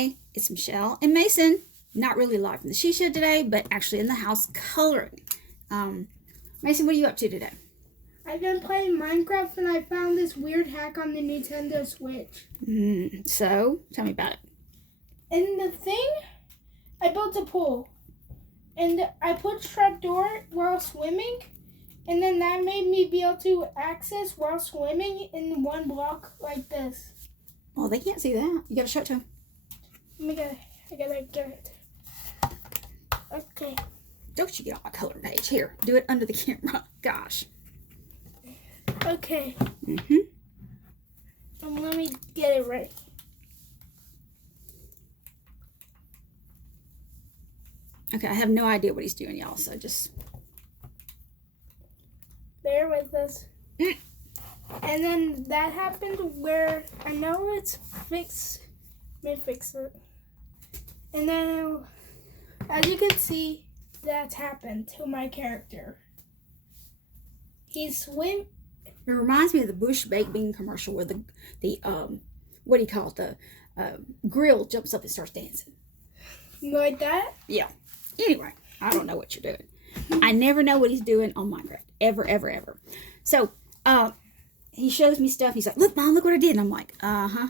Hi, it's Michelle and Mason. Not really live from the she shed today, but actually in the house coloring. Mason, what are you up to today? I've been playing Minecraft and I found this weird hack on the Nintendo Switch. So, tell me about it. In the thing, I built a pool. And I put trapdoor while swimming. And then that made me be able to access while swimming in one block like this. Well, they can't see that. You gotta show it to them. I gotta get it. Okay. Don't you get on my coloring page. Here, do it under the camera. Gosh. Okay. Let me get it ready. Okay, I have no idea what he's doing, y'all, so just bear with us. And then that happened where I know it's fixed. Let me fix it. And then, as you can see, that's happened to my character. He's swim. It reminds me of the Bush baked bean commercial where the what do you call it? The grill jumps up and starts dancing. Like that? Yeah. Anyway, I don't know what you're doing. I never know what he's doing on Minecraft. Ever, ever, ever. So, he shows me stuff. He's like, look, Mom, look what I did. And I'm like,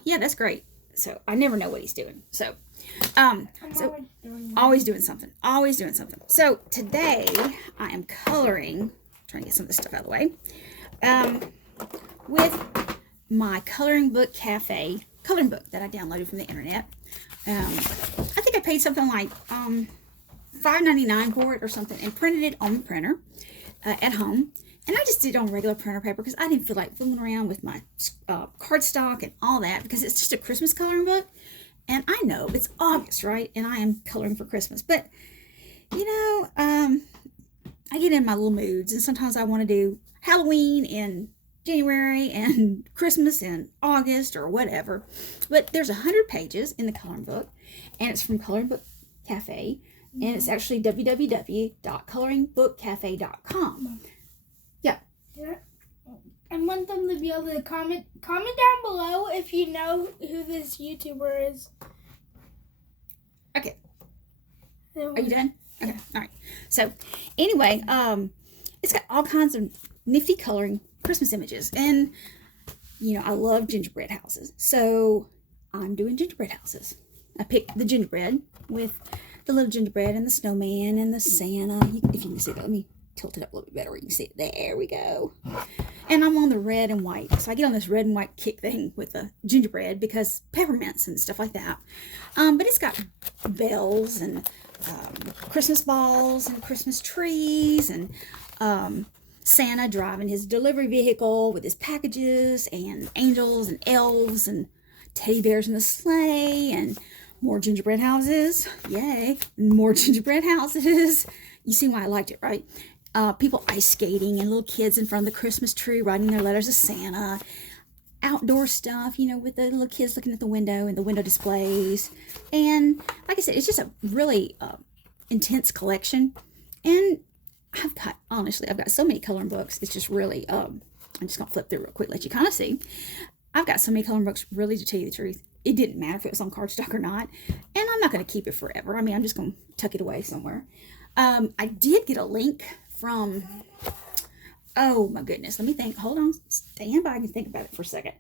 yeah, that's great. So, I never know what he's doing. So, always doing something. Always doing something. So, today, I am coloring, trying to get some of this stuff out of the way, with my Coloring Book Cafe coloring book that I downloaded from the internet. I think I paid something like $5.99 for it or something and printed it on the printer at home. And I just did it on regular printer paper because I didn't feel like fooling around with my cardstock and all that because it's just a Christmas coloring book. And I know it's August, right? And I am coloring for Christmas. But, you know, I get in my little moods. And sometimes I want to do Halloween in January and Christmas in August or whatever. But there's 100 pages in the coloring book. And it's from Coloring Book Cafe. And it's actually www.coloringbookcafe.com. Yeah. I want them to be able to comment down below if you know who this YouTuber is. Okay. Are you done? Okay. All right. So, anyway, it's got all kinds of nifty coloring Christmas images. And, you know, I love gingerbread houses. So, I'm doing gingerbread houses. I picked the gingerbread with the little gingerbread and the snowman and the Santa. If you can see that, let me tilt it up a little bit better where you can see it. There we go. And I'm on the red and white. So I get on this red and white kick thing with the gingerbread because peppermints and stuff like that. But it's got bells and Christmas balls and Christmas trees and Santa driving his delivery vehicle with his packages and angels and elves and teddy bears in the sleigh and more gingerbread houses. Yay. More gingerbread houses. You see why I liked it, right? People ice skating and little kids in front of the Christmas tree writing their letters to Santa. Outdoor stuff, you know, with the little kids looking at the window and the window displays. And like I said, it's just a really intense collection. And I've got so many coloring books. It's just really, I'm just going to flip through real quick, let you kind of see. I've got so many coloring books, really, to tell you the truth. It didn't matter if it was on cardstock or not. And I'm not going to keep it forever. I mean, I'm just going to tuck it away somewhere. I did get a link from, oh my goodness, let me think. Hold on, stand by. I can think about it for a second.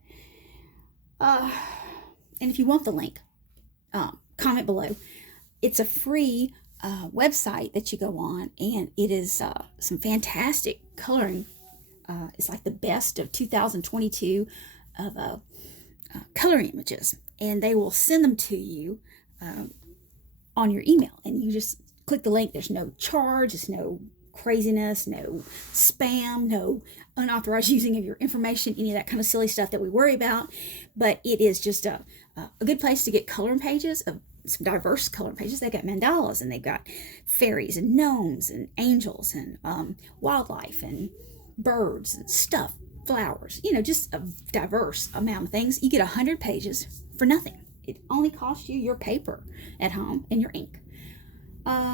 And if you want the link, comment below. It's a free website that you go on, and it is some fantastic coloring. It's like the best of 2022 of coloring images, and they will send them to you on your email, and you just click the link. There's no charge, it's no craziness, no spam, no unauthorized using of your information, any of that kind of silly stuff that we worry about. But it is just a good place to get coloring pages of some diverse coloring pages. They've got mandalas, and they've got fairies and gnomes and angels and wildlife and birds and stuff, flowers, you know, just a diverse amount of things. You get 100 pages for nothing. It only costs you your paper at home and your ink.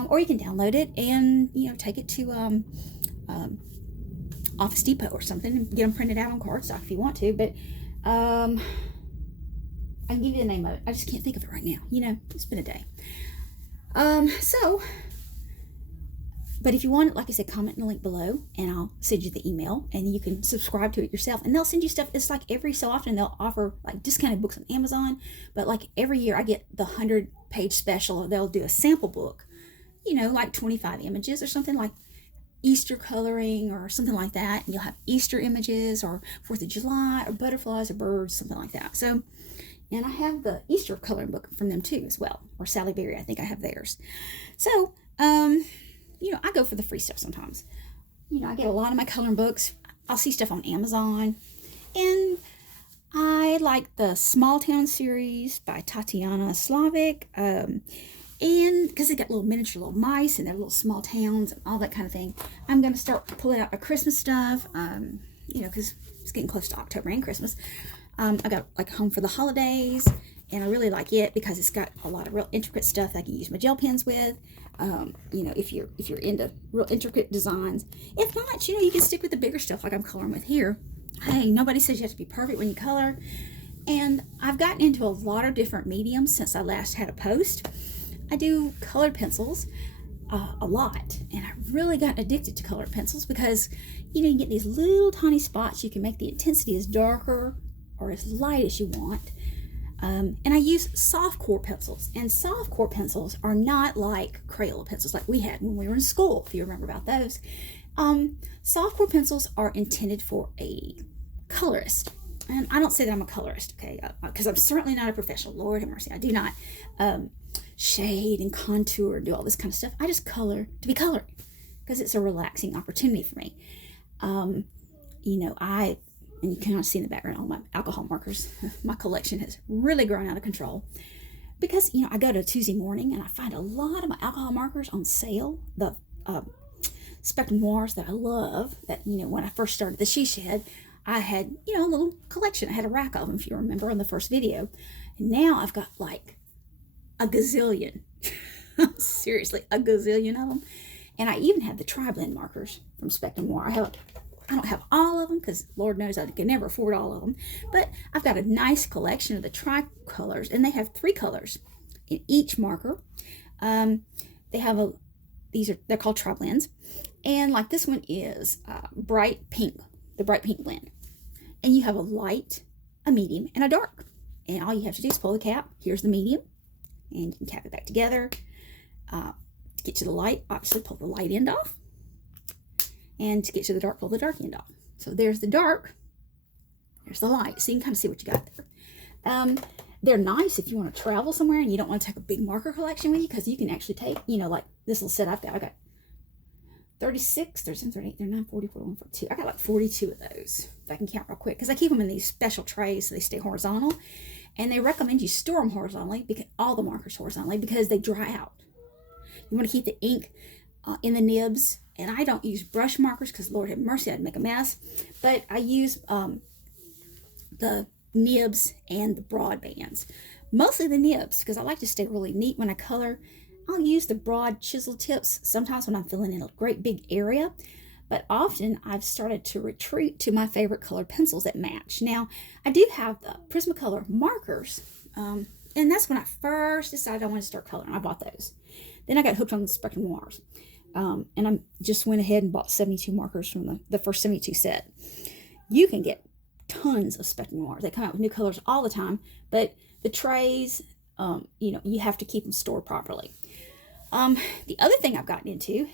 Or you can download it and, you know, take it to Office Depot or something and get them printed out on cardstock if you want to. But I can give you the name of it. I just can't think of it right now. You know, it's been a day. But if you want it, like I said, comment in the link below and I'll send you the email and you can subscribe to it yourself. And they'll send you stuff. It's like every so often they'll offer like discounted books on Amazon. But like every year I get the 100-page special, or they'll do a sample book, you know, like 25 images or something, like Easter coloring or something like that. And you'll have Easter images or 4th of July or butterflies or birds, something like that. So, and I have the Easter coloring book from them too as well. Or Sally Berry, I think I have theirs. So, you know, I go for the free stuff sometimes. You know, I get a lot of my coloring books. I'll see stuff on Amazon. And I like the Small Town series by Tatiana Slavic. And because they got little miniature little mice and they're little small towns and all that kind of thing. I'm going to start pulling out my Christmas stuff, you know, because it's getting close to October and Christmas. I got like Home for the Holidays, and I really like it because it's got a lot of real intricate stuff that I can use my gel pens with. You know, if you're into real intricate designs. If not, you know, you can stick with the bigger stuff like I'm coloring with here. Hey, nobody says you have to be perfect when you color. And I've gotten into a lot of different mediums since I last had a post. I do colored pencils a lot, and I've really gotten addicted to colored pencils because, you know, you get these little tiny spots. You can make the intensity as darker or as light as you want. And I use soft core pencils, and soft core pencils are not like Crayola pencils like we had when we were in school, if you remember about those. Soft core pencils are intended for a colorist, and I don't say that I'm a colorist, okay, because I'm certainly not a professional. Lord have mercy, I do not shade and contour and do all this kind of stuff. I just color to be coloring because it's a relaxing opportunity for me. You know, and you cannot see in the background all my alcohol markers. My collection has really grown out of control because, you know, I go to Tuesday morning and I find a lot of my alcohol markers on sale. The Spectrum Noirs that I love, that, you know, when I first started the She Shed, I had, you know, a little collection. I had a rack of them, if you remember, in the first video. And now I've got like a gazillion. Seriously, a gazillion of them. And I even have the tri-blend markers from Spectrum Noir. I don't have all of them because Lord knows I can never afford all of them. But I've got a nice collection of the tricolors, and they have 3 colors in each marker. They have they're called tri-blends. And like this one is bright pink, the bright pink blend. And you have a light, a medium, and a dark. And all you have to do is pull the cap. Here's the medium. And you can cap it back together. To get to the light, obviously pull the light end off. And to get to the dark, pull the dark end off. So there's the dark. There's the light. So you can kind of see what you got there. They're nice if you want to travel somewhere and you don't want to take a big marker collection with you, because you can actually take, you know, like this little set I've got. I got 36, 37, 38, 39, 40, 41, 42. I got like 42 of those, if I can count real quick, because I keep them in these special trays so they stay horizontal. And they recommend you store them horizontally, because all the markers horizontally, because they dry out. You want to keep the ink in the nibs. And I don't use brush markers because, Lord have mercy, I'd make a mess. But I use the nibs and the broad bands. Mostly the nibs, because I like to stay really neat when I color. I'll use the broad chisel tips sometimes when I'm filling in a great big area. But often I've started to retreat to my favorite colored pencils that match. Now, I do have the Prismacolor markers. And that's when I first decided I wanted to start coloring. I bought those. Then I got hooked on the Spectrum Noirs. And I just went ahead and bought 72 markers from the first 72 set. You can get tons of Spectrum Noirs. They come out with new colors all the time, but the trays, you know, you have to keep them stored properly. The other thing I've gotten into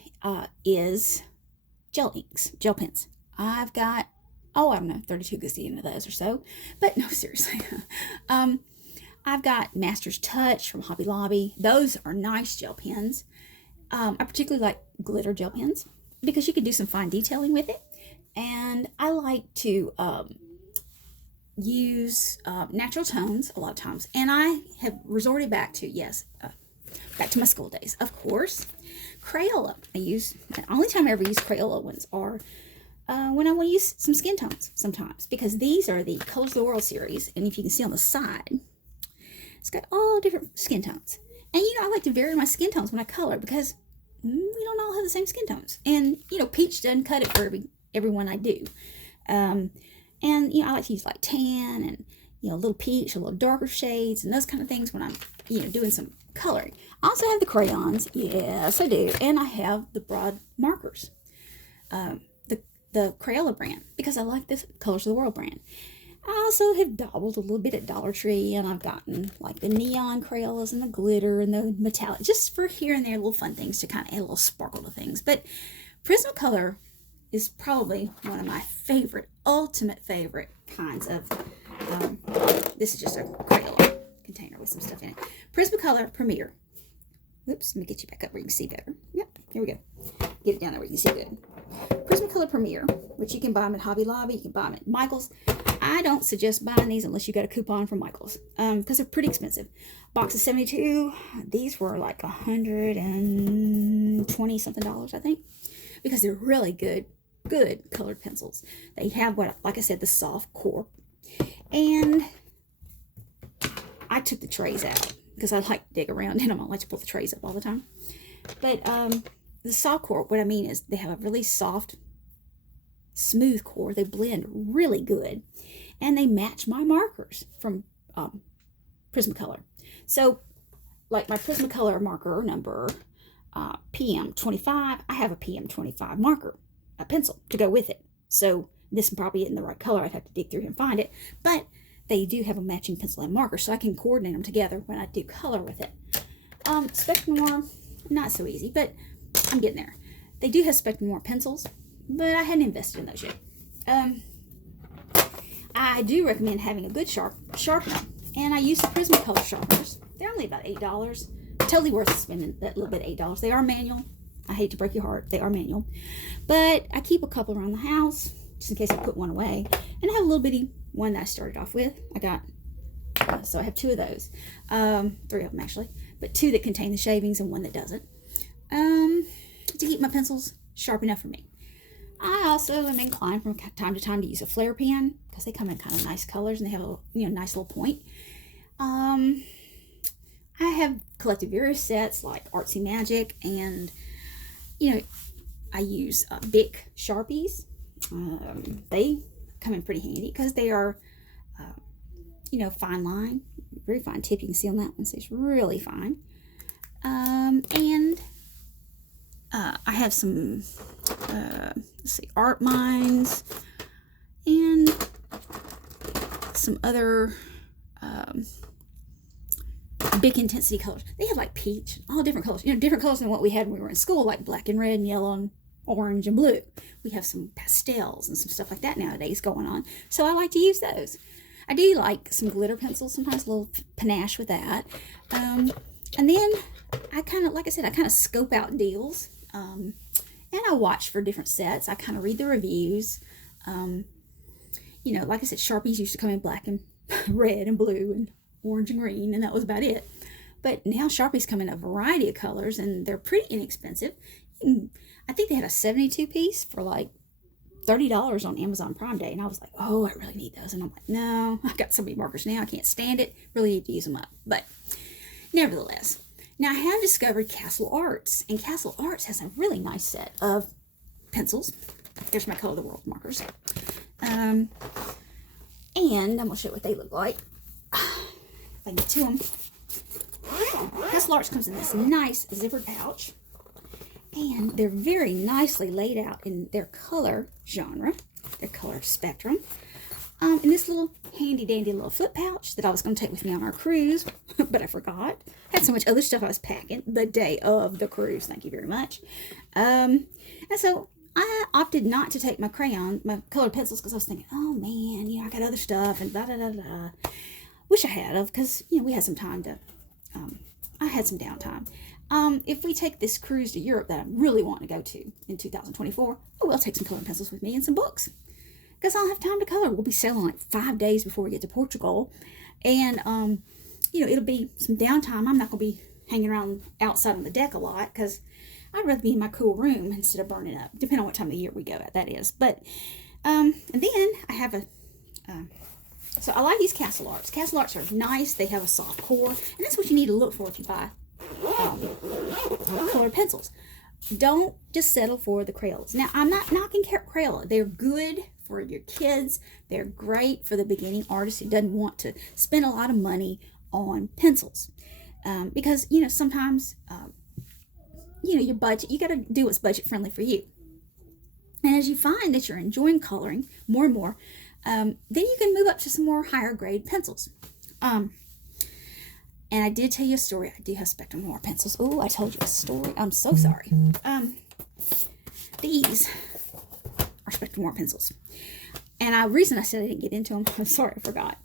is gel inks, gel pens. I've got, I don't know, 32 gazillion of those or so, but no, seriously. I've got Master's Touch from Hobby Lobby. Those are nice gel pens. I particularly like glitter gel pens because you can do some fine detailing with it. And I like to use natural tones a lot of times. And I have resorted back to, back to my school days, of course. Crayola. The only time I ever use Crayola ones are when I want to use some skin tones sometimes. Because these are the Colors of the World series. And if you can see on the side, it's got all different skin tones. And, you know, I like to vary my skin tones when I color because we don't all have the same skin tones. And, you know, peach doesn't cut it for everyone I do. And, you know, I like to use like tan and, a little peach, a little darker shades, and those kind of things when I'm, doing some coloring. I also have the crayons. Yes, I do. And I have the broad markers. The Crayola brand, because I like the Colors of the World brand. I also have dabbled a little bit at Dollar Tree, and I've gotten like the neon Crayolas and the glitter and the metallic, just for here and there little fun things to kind of add a little sparkle to things. But Prismacolor is probably one of my favorite, ultimate favorite kinds of, this is just a Crayola container with some stuff in it. Prismacolor Premier. Oops, let me get you back up where you can see better. Yep, here we go. Get it down there where you can see good. Prismacolor Premier, which you can buy them at Hobby Lobby, you can buy them at Michael's. I don't suggest buying these unless you got a coupon from Michael's, because they're pretty expensive. Box of 72, these were like $120 something, I think, because they're really good colored pencils. They have what, like I said, the soft core, and I took the trays out because I like to dig around and I don't like to pull the trays up all the time. But the soft core, what I mean is they have a really soft, smooth core. They blend really good, and they match my markers from Prismacolor. So, like my Prismacolor marker number PM25, I have a PM25 marker, a pencil to go with it. So this probably isn't the right color. I'd have to dig through and find it, but they do have a matching pencil and marker, so I can coordinate them together when I do color with it. Spectrum Noir, not so easy, but I'm getting there. They do have Spectrum Noir pencils, but I hadn't invested in those yet. I do recommend having a good sharpener, and I use the Prismacolor sharpeners. They're only about $8. Totally worth spending that little bit, $8. They are manual. I hate to break your heart, they are manual, but I keep a couple around the house just in case I put one away. And I have a little bitty one that I started off with. I got so I have 2 of those, 3 of them actually, but 2 that contain the shavings and 1 that doesn't, to keep my pencils sharp enough for me. I also am inclined from time to time to use a flare pen because they come in kind of nice colors and they have a nice little point. I have collected various sets like Artsy Magic, and I use Bic Sharpies. They come in pretty handy because they are fine line, very fine tip. You can see on that one, so it's really fine. And I have some Art Minds and some other Bic Intensity colors. They have like peach, all different colors, different colors than what we had when we were in school, like black and red and yellow and orange and blue. We have some pastels and some stuff like that nowadays going on, so I like to use those. I do like some glitter pencils, sometimes a little panache with that. And then I kind of, like I said, I kind of scope out deals, and I watch for different sets. I kind of read the reviews. Like I said, Sharpies used to come in black and red and blue and orange and green, and that was about it. But now Sharpies come in a variety of colors, and they're pretty inexpensive. I think they had a 72 piece for like $30 on Amazon Prime Day, and I was like, oh, I really need those. And I'm like, no, I've got so many markers now, I can't stand it. Really need to use them up. But nevertheless, now I have discovered Castle Arts, and Castle Arts has a really nice set of pencils. There's my Color of the World markers. And I'm going to show you what they look like. If I can get to them. Castle Arts comes in this nice zippered pouch, and they're very nicely laid out in their color genre, their color spectrum. In this little handy dandy little flip pouch that I was going to take with me on our cruise, but I forgot. I had so much other stuff I was packing the day of the cruise. Thank you very much. And so I opted not to take my colored pencils, because I was thinking, oh man, I got other stuff and blah, blah, blah, blah. Wish I had of, because, we had some time to, I had some downtime. If we take this cruise to Europe that I really want to go to in 2024, I will take some colored pencils with me and some books, because I'll have time to color. We'll be sailing like 5 days before we get to Portugal, and it'll be some downtime. I'm not going to be hanging around outside on the deck a lot, because I'd rather be in my cool room instead of burning up, depending on what time of the year we go at, that is. But and then I have so I like these Castle Arts. Castle Arts are nice. They have a soft core, and that's what you need to look for if you buy colored pencils. Don't just settle for the Crayolas. Now, I'm not knocking Crayola. They're good for your kids. They're great for the beginning artist who doesn't want to spend a lot of money on pencils. Because, sometimes, your budget, you got to do what's budget friendly for you. And as you find that you're enjoying coloring more and more, then you can move up to some more higher grade pencils. And I did tell you a story. I do have Spectrum Noir pencils. Oh, I told you a story. I'm so sorry. These are Spectrum Noir pencils. And the reason I said I didn't get into them, I'm sorry, I forgot.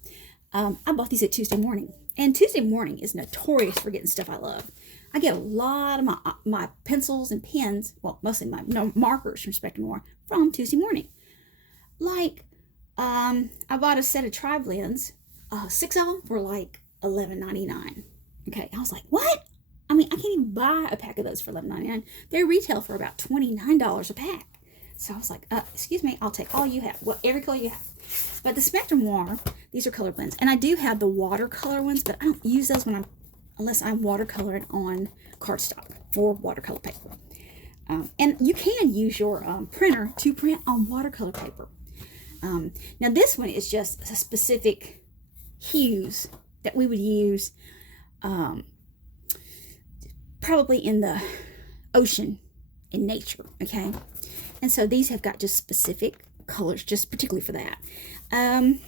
I bought these at Tuesday Morning. And Tuesday Morning is notorious for getting stuff I love. I get a lot of my pencils and pens, well, mostly my markers from Spectrum Noir from Tuesday Morning. Like, I bought a set of tri-blends. 6 of them were like $11.99. Okay, I was like, what? I mean, I can't even buy a pack of those for $11.99. They retail for about $29 a pack. So I was like, excuse me, I'll take all you have. Well, every color you have. But the Spectrum Noir, these are color blends. And I do have the watercolor ones, but I don't use those unless I'm watercoloring on cardstock or watercolor paper. And you can use your printer to print on watercolor paper. Now this one is just a specific hues that we would use probably in the ocean, in nature, okay? And so these have got just specific colors, just particularly for that. And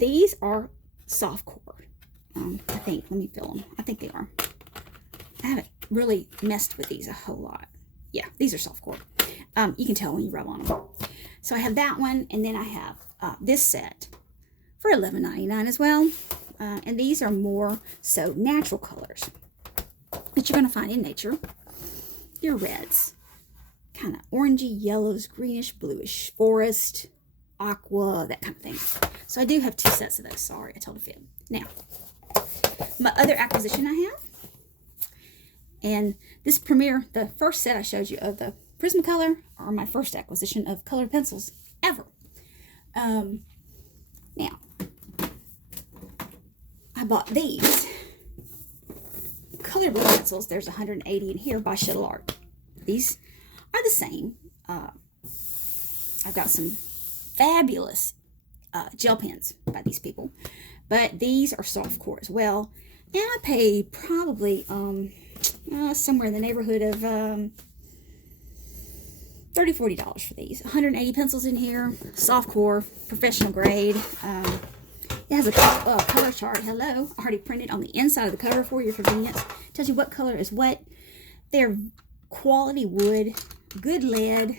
these are soft core. I think, let me feel them. I think they are. I haven't really messed with these a whole lot. Yeah, these are soft core. You can tell when you rub on them. So I have that one, and then I have this set for $11.99 as well. And these are more so natural colors that you're going to find in nature. Your reds, kind of orangey, yellows, greenish, bluish, forest, aqua, that kind of thing. So I do have 2 sets of those. Sorry, I told a fib. Now, my other acquisition I have, and this Premier, the first set I showed you of the Prismacolor, are my first acquisition of colored pencils ever. Now, I bought these colored pencils. There's 180 in here by Shuttle Art. These are the same. I've got some fabulous gel pens by these people, but these are soft core as well. And I paid probably somewhere in the neighborhood of $30-$40 for these. 180 pencils in here, soft core, professional grade. It has a color chart. Hello, already printed on the inside of the cover for your convenience. Tells you what color is what. They're quality wood, good lead,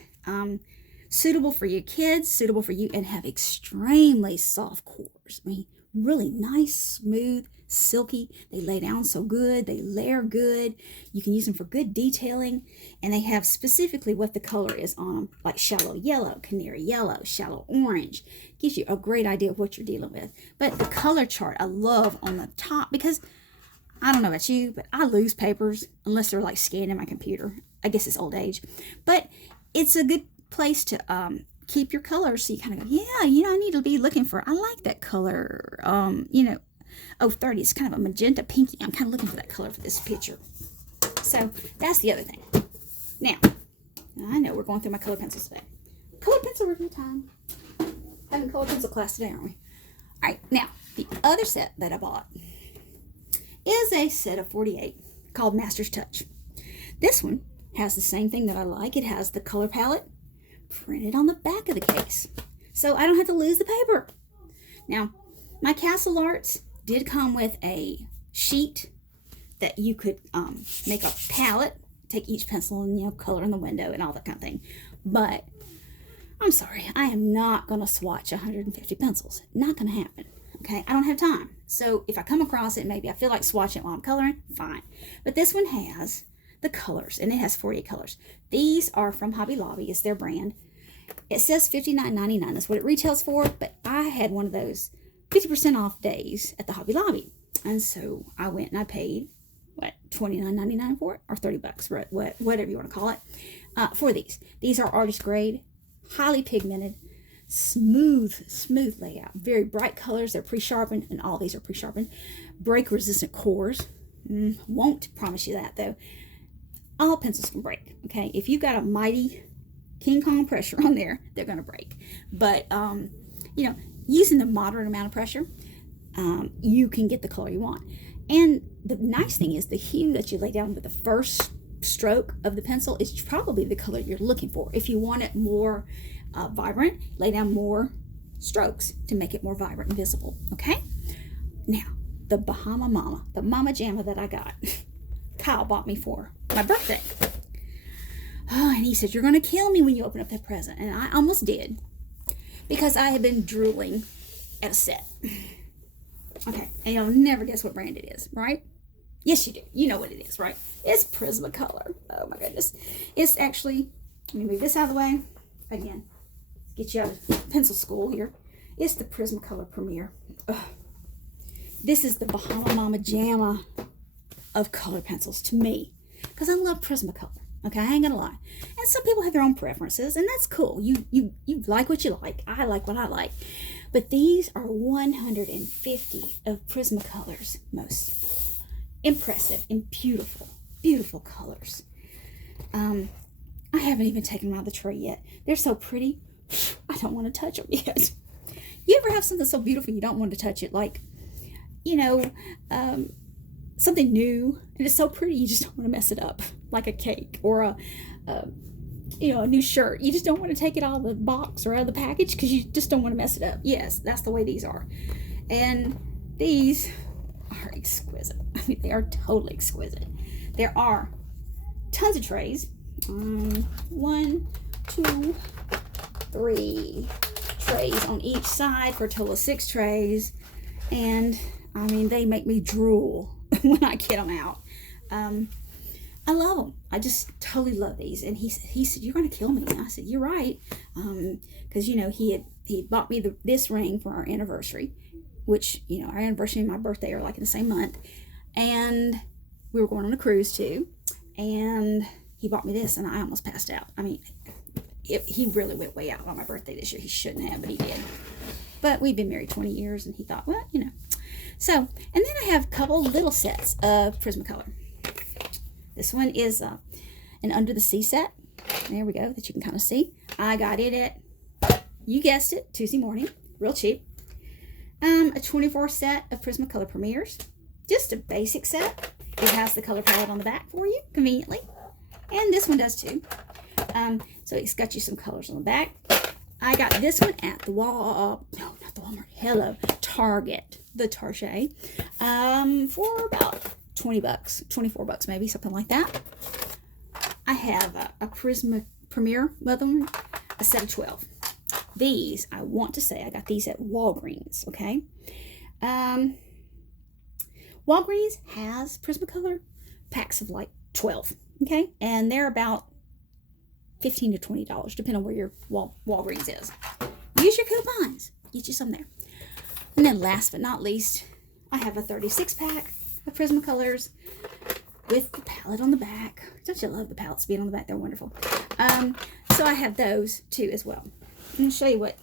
suitable for your kids, suitable for you, and have extremely soft cores. I mean, really nice, smooth, silky. They lay down so good. They layer good. You can use them for good detailing, and they have specifically what the color is on them, like shallow yellow, canary yellow, shallow orange. Gives you a great idea of what you're dealing with. But the color chart I love on the top, because I don't know about you, but I lose papers unless they're like scanned in my computer. I guess it's old age, but it's a good place to keep your colors, so you kind of go, yeah, I need to be looking for, I like that color, 30, it's kind of a magenta pinky. I'm kind of looking for that color for this picture. So that's the other thing. Now, I know we're going through my color pencils today. Color pencil review time. Having color pencil class today, aren't we? All right, now, the other set that I bought is a set of 48 called Master's Touch. This one has the same thing that I like. It has the color palette printed on the back of the case, so I don't have to lose the paper. Now, my Castle Arts did come with a sheet that you could make a palette, take each pencil and color in the window and all that kind of thing. But I'm sorry, I am not going to swatch 150 pencils. Not going to happen. Okay, I don't have time. So if I come across it, maybe I feel like swatching it while I'm coloring, fine. But this one has the colors, and it has 48 colors. These are from Hobby Lobby. It's their brand. It says $59.99. That's what it retails for, but I had one of those 50% off days at the Hobby Lobby. And so I went and I paid, $29.99 for it? Or $30, whatever you want to call it, for these. These are artist grade, highly pigmented, smooth layout. Very bright colors. They're pre-sharpened, and all these are pre-sharpened. Break-resistant cores. Won't promise you that, though. All pencils can break, okay? If you've got a mighty King Kong pressure on there, they're going to break. But, you know, using the moderate amount of pressure, you can get the color you want. And the nice thing is the hue that you lay down with the first stroke of the pencil is probably the color you're looking for. If you want it more vibrant, lay down more strokes to make it more vibrant and visible. Okay? Now, the Bahama Mama, the Mama Jamma that I got, Kyle bought me for my birthday. Oh, and he said, you're going to kill me when you open up that present. And I almost did, because I had been drooling at a set. Okay, and you'll never guess what brand it is, right? Yes, you do. You know what it is, right? It's Prismacolor. Oh, my goodness. It's actually, let me move this out of the way. Again, get you out of pencil school here. It's the Prismacolor Premier. Ugh. This is the Bahama Mama Jamma of color pencils to me, because I love Prismacolor. Okay, I ain't gonna lie. And some people have their own preferences, and that's cool. You like what you like. I like what I like. But these are 150 of Prismacolor's most impressive and beautiful, beautiful colors. I haven't even taken them out of the tray yet. They're so pretty. I don't want to touch them yet. You ever have something so beautiful you don't want to touch it? Like, you know, something new, and it's so pretty you just don't want to mess it up, like a cake or a new shirt. You just don't want to take it out of the box or out of the package because you just don't want to mess it up. Yes, that's the way these are. And these are exquisite. I mean, they are totally exquisite. There are tons of trays. 1, 2, 3 trays on each side for a total of 6 trays. And I mean, they make me drool when I get them out. I love them. I just totally love these. And he said, you're going to kill me. And I said, you're right. Because, you know, he bought me this ring for our anniversary, which, you know, our anniversary and my birthday are like in the same month. And we were going on a cruise too. And he bought me this, and I almost passed out. I mean, he really went way out on my birthday this year. He shouldn't have, but he did. But we've been married 20 years, and he thought, well, you know. So, and then I have a couple little sets of Prismacolor. This one is an Under the Sea set. There we go, that you can kind of see. I got it at, you guessed it, Tuesday morning, real cheap. A 24 set of Prismacolor Premiers. Just a basic set. It has the color palette on the back for you, conveniently. And this one does too. So it's got you some colors on the back. I got this one at the Target, the Target, for about 20 bucks, 24 bucks maybe, something like that. I have a Prisma Premier with them, a set of 12. These, I want to say, I got these at Walgreens, okay? Walgreens has Prismacolor packs of like 12, okay? And they're about $15 to $20, depending on where your Walgreens is. Use your coupons. Get you some there. And then last but not least, I have a 36-pack of Prismacolors with the palette on the back. Don't you love the palettes being on the back? They're wonderful. So I have those too as well. I'm going to show you what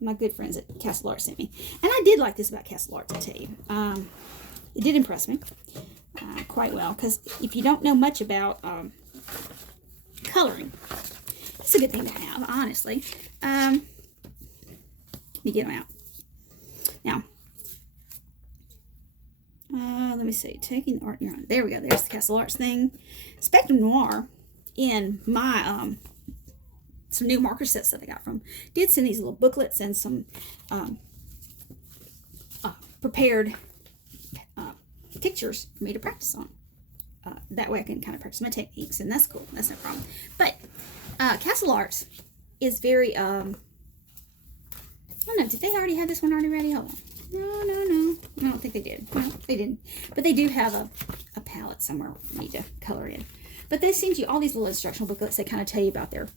my good friends at Castle Art sent me. And I did like this about Castle Art, I'll tell you. It did impress me quite well, because if you don't know much about coloring, it's a good thing to have, honestly. Let me get them out. Now, let me see. Taking the art in your own. There we go. There's the Castle Arts thing. Spectrum Noir, in my some new marker sets that I got from, did send these little booklets and some prepared pictures for me to practice on. That way I can kind of practice my techniques, and that's cool. That's no problem. But Castle Arts is very, I don't know, did they already have this one already ready? Hold on. No. I don't think they did. No, they didn't. But they do have a palette somewhere we need to color in. But they send you all these little instructional booklets. They kind of tell you about their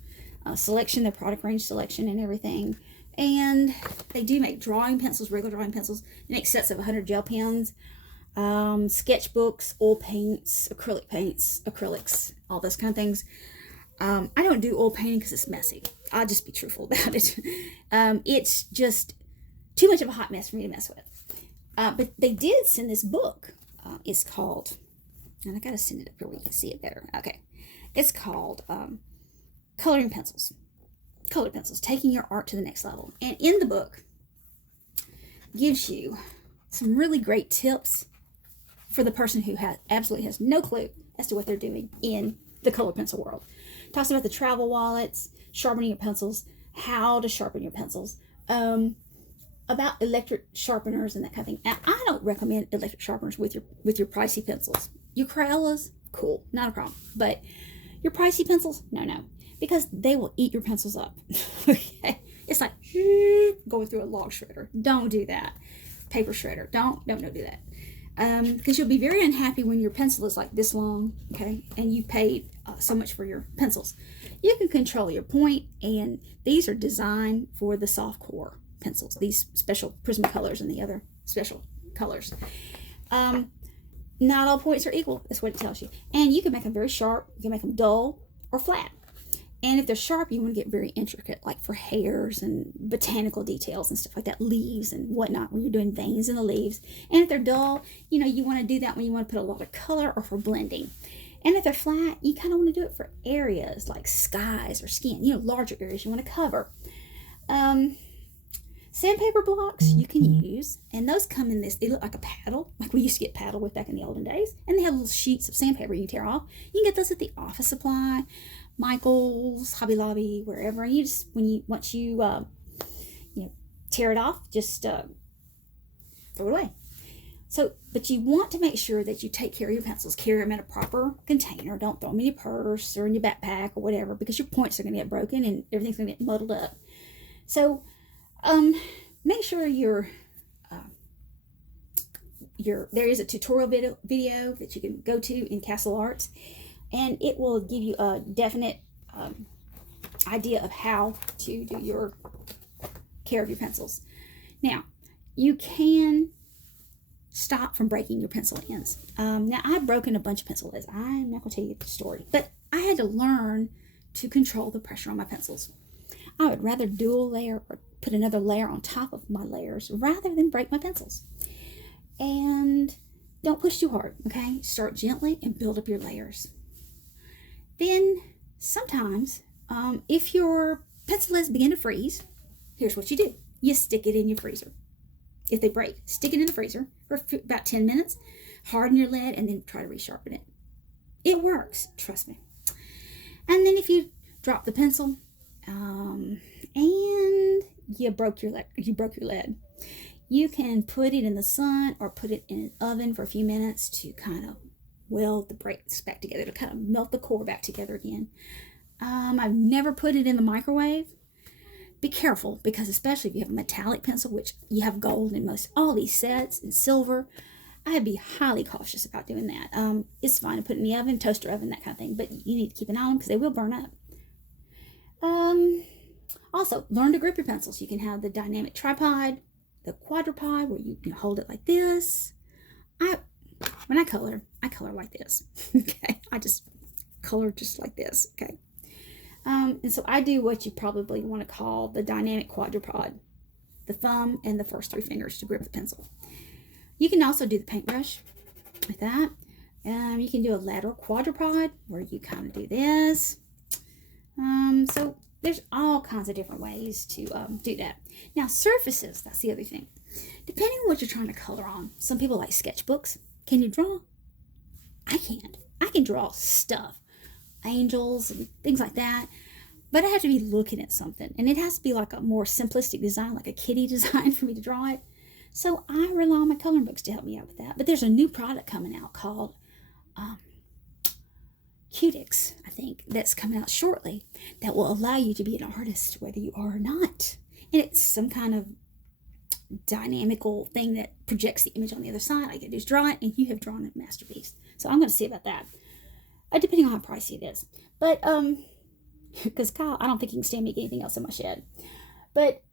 selection, their product range selection, and everything. And they do make drawing pencils, regular drawing pencils. They make sets of 100 gel pens, sketchbooks, oil paints, acrylics, all those kind of things. I don't do oil painting because it's messy. I'll just be truthful about it. It's just too much of a hot mess for me to mess with. But they did send this book. It's called, and I gotta send it up here where you can see it better. Okay. It's called Coloring Pencils. colored pencils, taking your art to the next level. And in the book, gives you some really great tips for the person who absolutely has no clue as to what they're doing in the colored pencil world. Talks about the travel wallets, sharpening your pencils, how to sharpen your pencils, about electric sharpeners and that kind of thing. Now, I don't recommend electric sharpeners with your pricey pencils. Your Crayolas, cool, not a problem. But your pricey pencils, no, because they will eat your pencils up. Okay, it's like going through a log shredder. Don't do that. Paper shredder. Don't do that. Because you'll be very unhappy when your pencil is like this long, okay, and you paid so much for your pencils. You can control your point, and these are designed for the soft core pencils, these special Prismacolors and the other special colors. Not all points are equal, that's what it tells you. And you can make them very sharp, you can make them dull or flat. And if they're sharp, you want to get very intricate, like for hairs and botanical details and stuff like that, leaves and whatnot, when you're doing veins in the leaves. And if they're dull, you want to do that when you want to put a lot of color or for blending. And if they're flat, you kind of want to do it for areas like skies or skin, larger areas you want to cover. Sandpaper blocks you can use, and those come in this, they look like a paddle, like we used to get paddle with back in the olden days, and they have little sheets of sandpaper you can tear off. You can get those at the office supply, Michael's, Hobby Lobby, wherever. And you just, once you tear it off, just throw it away. So, but you want to make sure that you take care of your pencils, carry them in a proper container. Don't throw them in your purse or in your backpack or whatever, because your points are going to get broken and everything's going to get muddled up. So, make sure there is a tutorial video that you can go to in Castle Arts, and it will give you a definite idea of how to do your care of your pencils. Now, you can stop from breaking your pencil ends. Now, I've broken a bunch of pencil ends. I'm not going to tell you the story, but I had to learn to control the pressure on my pencils. I would rather dual layer or put another layer on top of my layers rather than break my pencils. And don't push too hard, okay? Start gently and build up your layers. Then sometimes, if your pencil heads begin to freeze, here's what you do. You stick it in your freezer. If they break, stick it in the freezer for about 10 minutes, harden your lead, and then try to resharpen it. It works, trust me. And then if you drop the pencil, and you broke your lead, you can put it in the sun or put it in an oven for a few minutes to kind of weld the breaks back together, to kind of melt the core back together again. I've never put it in the microwave. Be careful, because especially if you have a metallic pencil, which you have gold in most all these sets, and silver, I'd be highly cautious about doing that. It's fine to put it in the oven, toaster oven, that kind of thing, but you need to keep an eye on them because they will burn up. Also, learn to grip your pencils. You can have the dynamic tripod, the quadrupod, where you can hold it like this. When I color like this. Okay, I just color just like this. Okay, and so I do what you probably want to call the dynamic quadrupod, the thumb and the first 3 fingers to grip the pencil. You can also do the paintbrush like that. You can do a lateral quadrupod where you kind of do this. So there's all kinds of different ways to do that. Now, surfaces, that's the other thing. Depending on what you're trying to color on, some people like sketchbooks. Can you draw? I can't. I can draw stuff, angels and things like that, but I have to be looking at something, and it has to be like a more simplistic design, like a kitty design, for me to draw it. So I rely on my coloring books to help me out with that. But there's a new product coming out called Cutix, I think, that's coming out shortly, that will allow you to be an artist whether you are or not. And it's some kind of dynamical thing that projects the image on the other side. All you gotta do is draw it, and you have drawn a masterpiece. So I'm going to see about that, depending on how pricey it is. But because Kyle, I don't think he can stand me anything else in my shed. But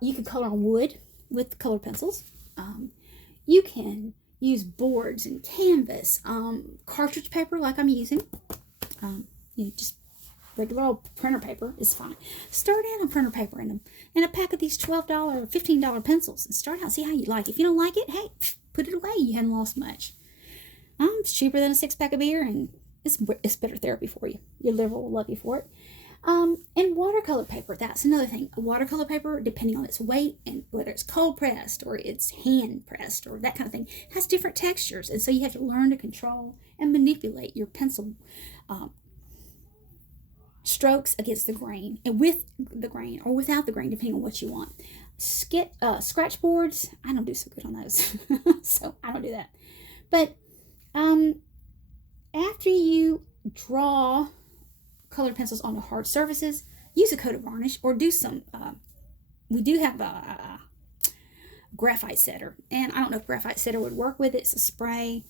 you can color on wood with colored pencils. You can use boards and canvas, cartridge paper like I'm using. Just regular old printer paper is fine. Start out on printer paper and a pack of these $12 or $15 pencils, and start out, see how you like it. If you don't like it, hey, put it away. You haven't lost much. It's cheaper than a 6-pack of beer, and it's better therapy for you. Your liver will love you for it. And watercolor paper, that's another thing. Watercolor paper, depending on its weight and whether it's cold pressed or it's hand pressed or that kind of thing, has different textures. And so you have to learn to control and manipulate your pencil strokes against the grain and with the grain or without the grain, depending on what you want. Scratch boards, I don't do so good on those. So I don't do that. But after you draw colored pencils onto hard surfaces, use a coat of varnish or do some, we do have a graphite setter, and I don't know if graphite setter would work with it. It's a spray,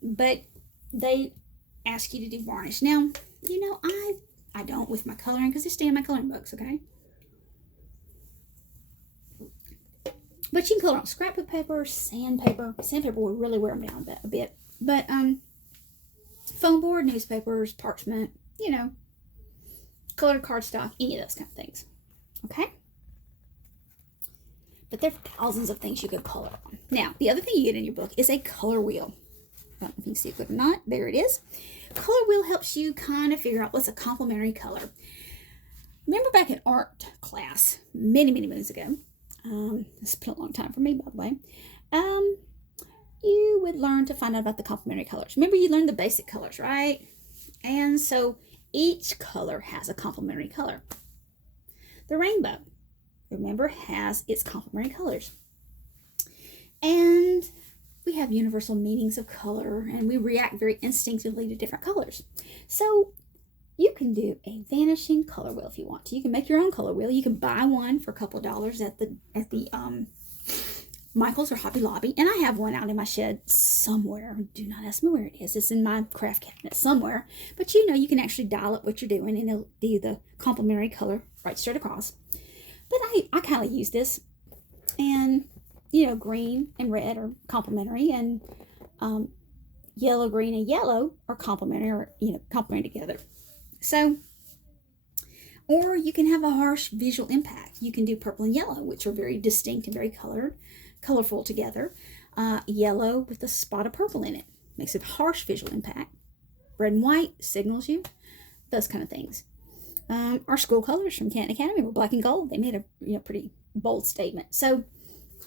but they ask you to do varnish. Now, I don't with my coloring because they stay in my coloring books, okay? But you can color on scrapbook paper, sandpaper. Sandpaper would really wear them down a bit. But foam board, newspapers, parchment, colored cardstock, any of those kind of things. Okay? But there are thousands of things you could color on. Now, the other thing you get in your book is a color wheel. I don't know if you can see it good or not. There it is. Color wheel helps you kind of figure out what's a complementary color. Remember back in art class, many, many moons ago, it's been a long time for me, by the way, you would learn to find out about the complementary colors. Remember, you learned the basic colors, right? And so each color has a complementary color. The rainbow, remember, has its complementary colors. And we have universal meanings of color, and we react very instinctively to different colors. So you can do a vanishing color wheel if you want to. You can make your own color wheel. You can buy one for a couple of dollars at the Michael's or Hobby Lobby, and I have one out in my shed somewhere. Do not ask me where it is. It's in my craft cabinet somewhere. But you can actually dial up what you're doing, and it'll do the complementary color right straight across. But I kind of use this, and green and red are complementary, and yellow, green, and yellow are complementary, or complementary together. So, or you can have a harsh visual impact. You can do purple and yellow, which are very distinct and very colorful together. Yellow with a spot of purple in it makes a harsh visual impact. Red and white signals you, those kind of things. Our school colors from Canton Academy were black and gold. They made a pretty bold statement. So,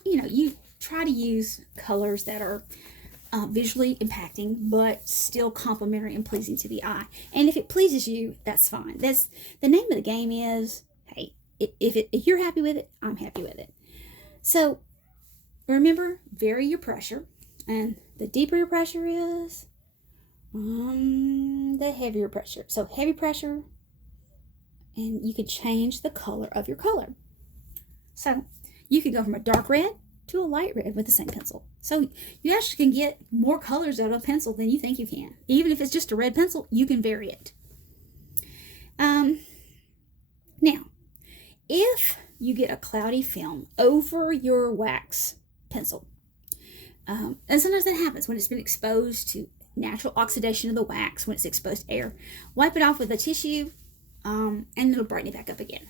you try to use colors that are visually impacting, but still complementary and pleasing to the eye. And if it pleases you, that's fine. That's the name of the game. Is, hey, if you're happy with it, I'm happy with it. So remember, vary your pressure, and the deeper your pressure is, the heavier pressure. So heavy pressure, and you can change the color of your color. So you could go from a dark red to a light red with the same pencil. So you actually can get more colors out of a pencil than you think you can. Even if it's just a red pencil, you can vary it. Now, if you get a cloudy film over your wax pencil, and sometimes that happens when it's been exposed to natural oxidation of the wax, when it's exposed to air, wipe it off with a tissue, and it'll brighten it back up again.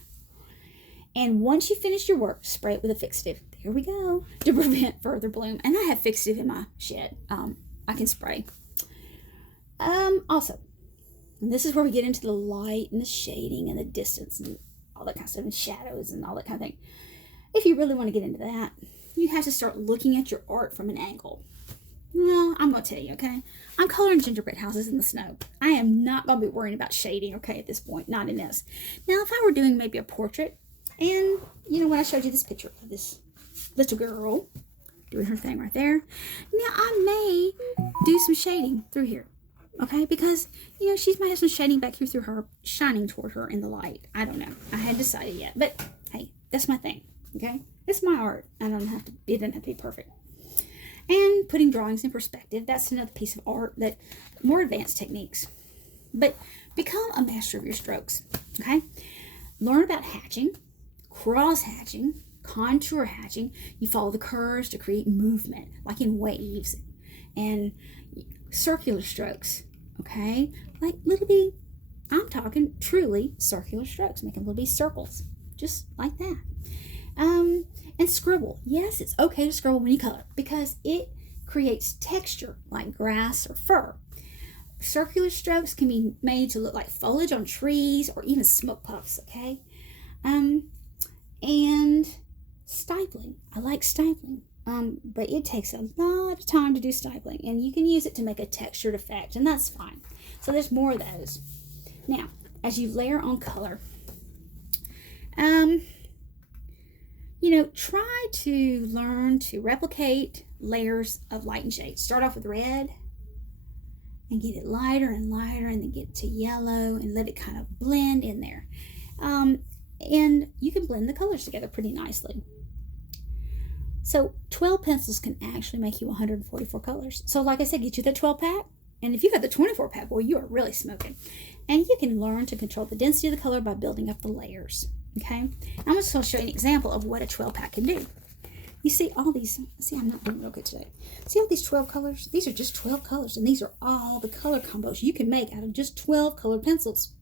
And once you finish your work, spray it with a fixative. There we go, to prevent further bloom. And I have fixative in my shed. I can spray. Also, and this is where we get into the light and the shading and the distance and all that kind of stuff, and shadows and all that kind of thing. If you really want to get into that, you have to start looking at your art from an angle. Well, I'm going to tell you, okay? I'm coloring gingerbread houses in the snow. I am not going to be worrying about shading, okay, at this point. Not in this. Now, if I were doing maybe a portrait, and, when I showed you this picture of this little girl doing her thing right there, now I may do some shading through here, okay? Because, she might have some shading back here through her, shining toward her in the light. I don't know. I hadn't decided yet. But, hey, that's my thing, okay? It's my art. It doesn't have to be perfect. And putting drawings in perspective, that's another piece of art, that more advanced techniques. But become a master of your strokes, okay? Learn about hatching, cross hatching, contour hatching. You follow the curves to create movement, like in waves, and circular strokes, okay? Like little bitty, I'm talking truly circular strokes, making little bitty circles, just like that. And scribble. Yes, it's okay to scribble when you color, because it creates texture like grass or fur. circular strokes can be made to look like foliage on trees or even smoke puffs, okay? And stipling. I like stipling, but it takes a lot of time to do stipling, and you can use it to make a textured effect, and that's fine. So there's more of those. Now, as you layer on color, try to learn to replicate layers of light and shade. Start off with red and get it lighter and lighter, and then get to yellow and let it kind of blend in there. And you can blend the colors together pretty nicely. So 12 pencils can actually make you 144 colors. So like I said, get you the 12 pack. And if you got the 24 pack, boy, you are really smoking. And you can learn to control the density of the color by building up the layers. Okay? I'm just going to show you an example of what a 12 pack can do. You see all these, I'm not doing real good today. See all these 12 colors? These are just 12 colors, and these are all the color combos you can make out of just 12 colored pencils.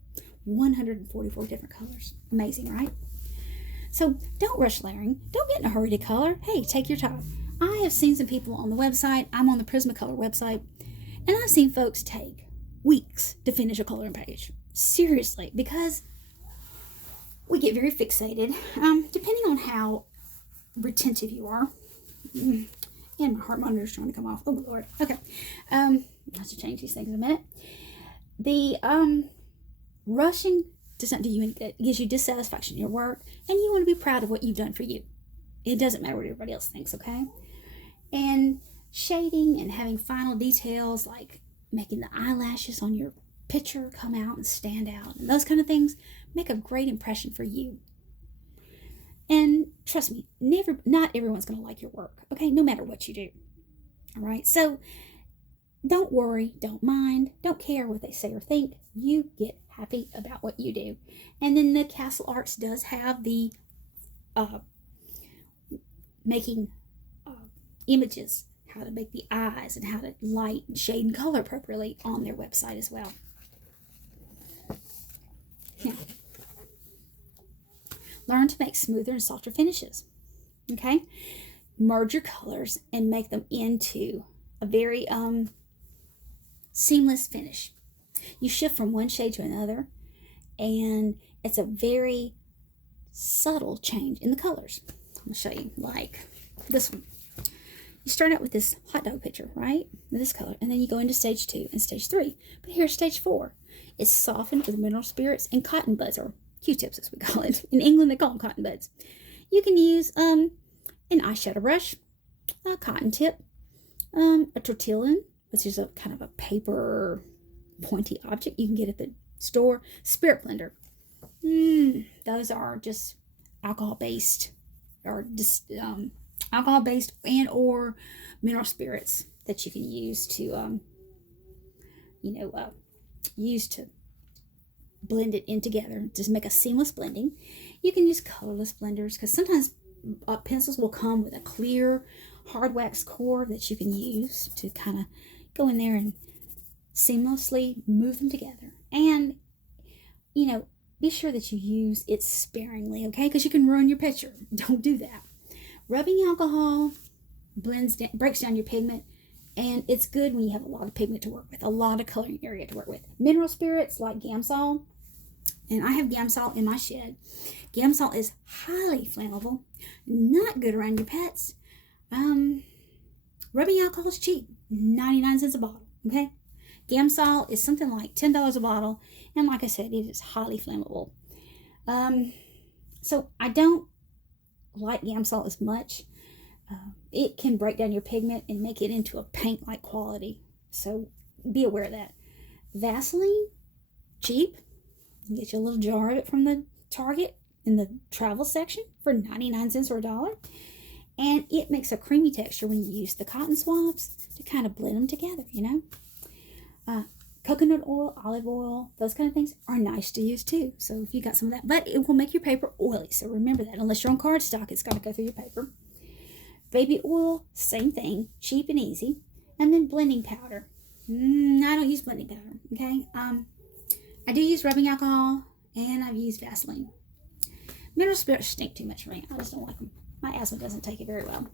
144 different colors. Amazing, right? So don't rush layering. Don't get in a hurry to color. Hey, take your time. I have seen some people on the website. I'm on the Prismacolor website, and I've seen folks take weeks to finish a coloring page. Seriously, because we get very fixated, depending on how retentive you are. And my heart monitor is trying to come off. Oh, Lord. Okay. I have to change these things in a minute. The rushing doesn't do you any good. It gives you dissatisfaction in your work, and you want to be proud of what you've done for you. It doesn't matter what everybody else thinks, okay? And shading and having final details like making the eyelashes on your picture come out and stand out, and those kind of things make a great impression for you. And trust me, not everyone's going to like your work, okay? No matter what you do. All right? So don't worry, don't mind, don't care what they say or think. You get happy about what you do. And then the Castle Arts does have the making images, how to make the eyes and how to light and shade and color appropriately on their website as well. Now, learn to make smoother and softer finishes. Okay? Merge your colors and make them into a very seamless finish. You shift from one shade to another, and it's a very subtle change in the colors. I'm going to show you, like this one. You start out with this hot dog picture, right? With this color, and then you go into stage 2 and stage 3. But here's stage 4. It's softened with mineral spirits and cotton buds, or Q-tips as we call it. In England, they call them cotton buds. You can use an eyeshadow brush, a cotton tip, a tortillon, which is a kind of a paper pointy object you can get at the store, spirit blender. Those are just alcohol-based, or just alcohol-based and or mineral spirits that you can use to, use to blend it in together. Just make a seamless blending. You can use colorless blenders because sometimes pencils will come with a clear hard wax core that you can use to kind of go in there and seamlessly move them together. And, be sure that you use it sparingly, okay? Because you can ruin your picture. Don't do that. Rubbing alcohol breaks down your pigment, and it's good when you have a lot of pigment to work with, a lot of coloring area to work with. Mineral spirits like Gamsol, and I have Gamsol in my shed. Gamsol is highly flammable, not good around your pets. Rubbing alcohol is cheap, 99 cents a bottle, okay? Gamsol is something like $10 a bottle, and like I said, it is highly flammable. So I don't like Gamsol as much. It can break down your pigment and make it into a paint-like quality, so be aware of that. Vaseline, cheap. You can get you a little jar of it from the Target in the travel section for 99 cents or $1. And it makes a creamy texture when you use the cotton swabs to kind of blend them together, Coconut oil, olive oil, those kind of things are nice to use too. So if you got some of that, but it will make your paper oily. So remember that. Unless you're on cardstock, it's got to go through your paper. Baby oil, same thing, cheap and easy. And then blending powder. I don't use blending powder, okay? I do use rubbing alcohol, and I've used Vaseline. Mineral spirits stink too much for me. I just don't like them. My asthma doesn't take it very well.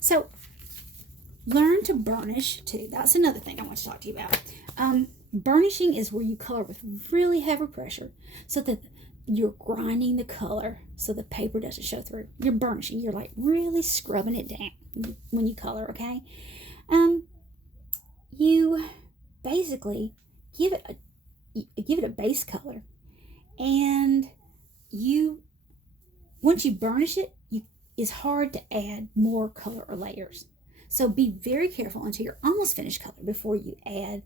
So learn to burnish too. That's another thing I want to talk to you about. Burnishing is where you color with really heavy pressure so that you're grinding the color so the paper doesn't show through. You're burnishing. You're like really scrubbing it down when you color, okay? You basically give it a base color, and once you burnish it, it's hard to add more color or layers. So be very careful until you're almost finished color before you add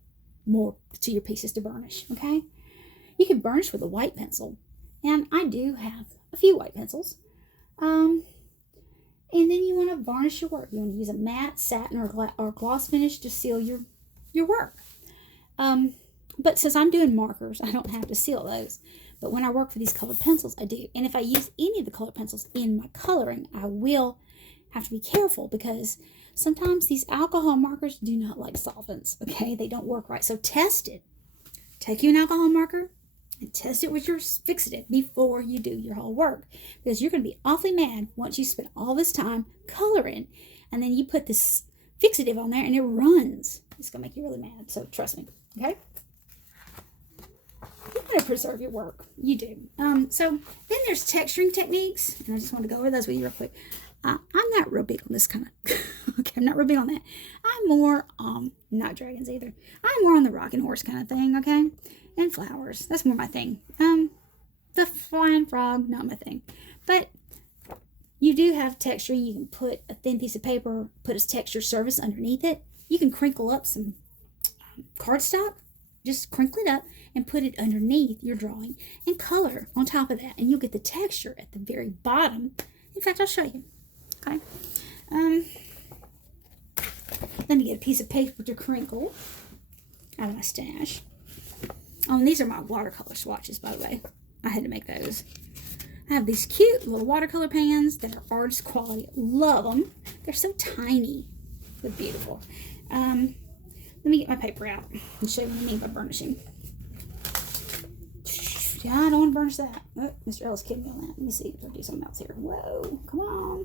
more to your pieces to burnish, okay? You can burnish with a white pencil, and I do have a few white pencils. And then you want to varnish your work. You want to use a matte, satin, or gloss finish to seal your work. But since I'm doing markers, I don't have to seal those. But when I work with these colored pencils, I do. And if I use any of the colored pencils in my coloring, I will have to be careful because sometimes these alcohol markers do not like solvents, okay? They don't work right. So test it. Take you an alcohol marker and test it with your fixative before you do your whole work, because you're going to be awfully mad once you spend all this time coloring and then you put this fixative on there and it runs. It's going to make you really mad. So trust me, okay? You want to preserve your work. You do. So then there's texturing techniques, and I just want to go over those with you real quick. I'm not real big on this kind of, okay, I'm not real big on that. I'm more, not dragons either. I'm more on the rocking horse kind of thing, okay? And flowers. That's more my thing. The flying frog, not my thing. But you do have texture. You can put a thin piece of paper, put a texture surface underneath it. You can crinkle up some cardstock. Just crinkle it up and put it underneath your drawing and color on top of that. And you'll get the texture at the very bottom. In fact, I'll show you. Okay. Let me get a piece of paper to crinkle out of my stash. Oh, and these are my watercolor swatches, by the way. I had to make those. I have these cute little watercolor pans that are artist quality. Love them. They're so tiny but beautiful. Let me get my paper out and show you what I mean by burnishing. Yeah, I don't want to burnish that. Oh, Mr. Ellis kidding me on that. Let me see if I do something else here. Whoa, come on.